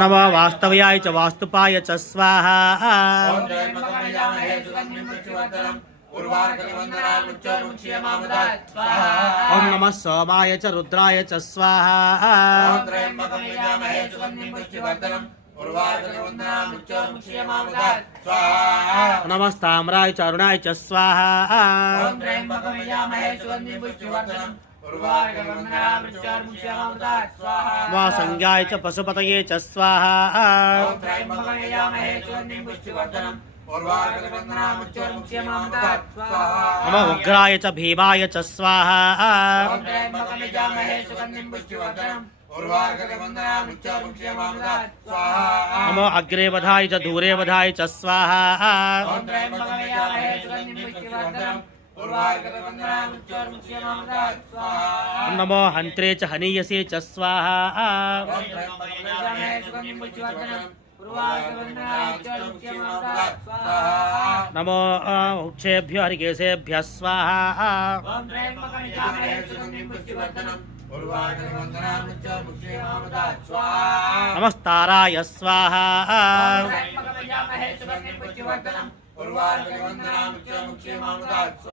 नमो वास्तव्याय च वास्तुपाय च स्वाहा। ओम नमः सोमाय च रुद्राय च स्वाहा। नमस्ताम्राय च अरुणाय च स्वाहा। संज्ञाय च पशुपतये च स्वाहा। नमो उग्राय च भीमाय च स्वाहा। नमो अग्रे वधाय च दूरे वधाय च स्वाहा। नमो हंत्रे च हनीयसे च स्वाहा। नमो उक्षेभ्यो हरिकेशेभ्यः स्वाहा। नमस्ताराय स्वाहा।